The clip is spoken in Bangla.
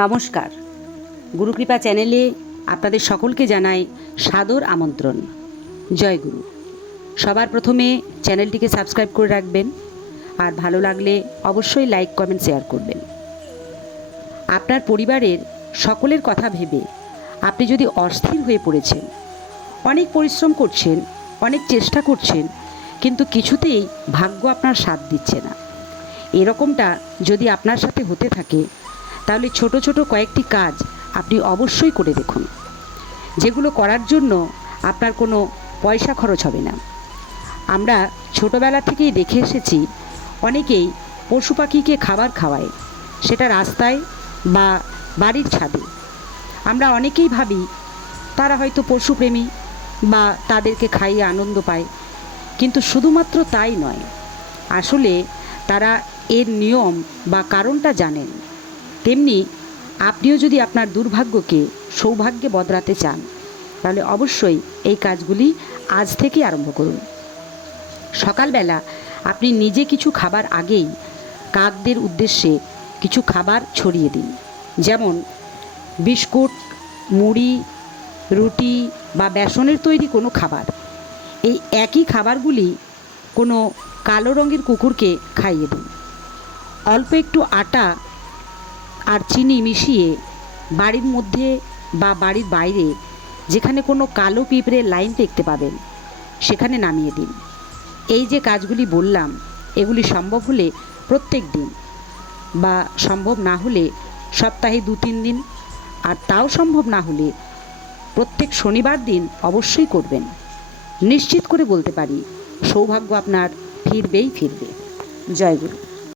নমস্কার। গুরুকৃপা চ্যানেলে আপনাদের সকলকে জানাই সাদর আমন্ত্রণ। জয় গুরু। সবার প্রথমে চ্যানেলটিকে সাবস্ক্রাইব করে রাখবেন, আর ভালো লাগলে অবশ্যই লাইক, কমেন্ট, শেয়ার করবেন। আপনার পরিবারের সকলের কথা ভেবে আপনি যদি অস্থির হয়ে পড়েছেন, অনেক পরিশ্রম করছেন, অনেক চেষ্টা করছেন, কিন্তু কিছুতেই ভাগ্য আপনার সাথ দিচ্ছে না। এরকমটা যদি আপনার সাথে হতে থাকে তাহলে ছোট ছোট কয়েকটি কাজ আপনি অবশ্যই করে দেখুন। যেগুলো করার জন্য আপনার কোনো পয়সা খরচ হবে না। আমরা ছোটোবেলা থেকেই দেখে এসেছি, অনেকেই পশু পাখিকে খাবার খাওয়ায়, সেটা রাস্তায় বা বাড়ির ছাদে। আমরা অনেকেই ভাবি, তারা হয়তো পশুপ্রেমী বা তাদেরকে খাইয়ে আনন্দ পায়, কিন্তু শুধুমাত্র তাই নয়। আসলে তারা এর নিয়ম বা কারণটা জানেন। তেমনি আপনিও যদি আপনার দুর্ভাগ্যকে সৌভাগ্যে বদলাতে চান, তাহলে অবশ্যই এই কাজগুলি আজ থেকে আরম্ভ করুন। সকালবেলা আপনি নিজে কিছু খাবার আগেই কাকদের উদ্দেশ্যে কিছু খাবার ছড়িয়ে দিন। যেমন বিস্কুট, মুড়ি, রুটি বা বেসনের তৈরি কোনো খাবার। এই একই খাবারগুলি কোনো কালো রঙের কুকুরকে খাইয়ে দিন। অল্প একটু আটা আর চিনি মিশিয়ে বাড়ির মধ্যে বা বাড়ির বাইরে যেখানে কোনো কালো পিঁপড়ে লাইন দেখতে পাবেন, সেখানে নামিয়ে দিন। এই যে কাজগুলি বললাম, এগুলি সম্ভব হলে প্রত্যেক দিন বা সম্ভব না হলে সপ্তাহে দু তিন দিন, আর তাও সম্ভব না হলে প্রত্যেক শনিবার দিন অবশ্যই করবেন। নিশ্চিত করে বলতে পারি, সৌভাগ্য আপনার ফিরবেই ফিরবে। জয় গুরু।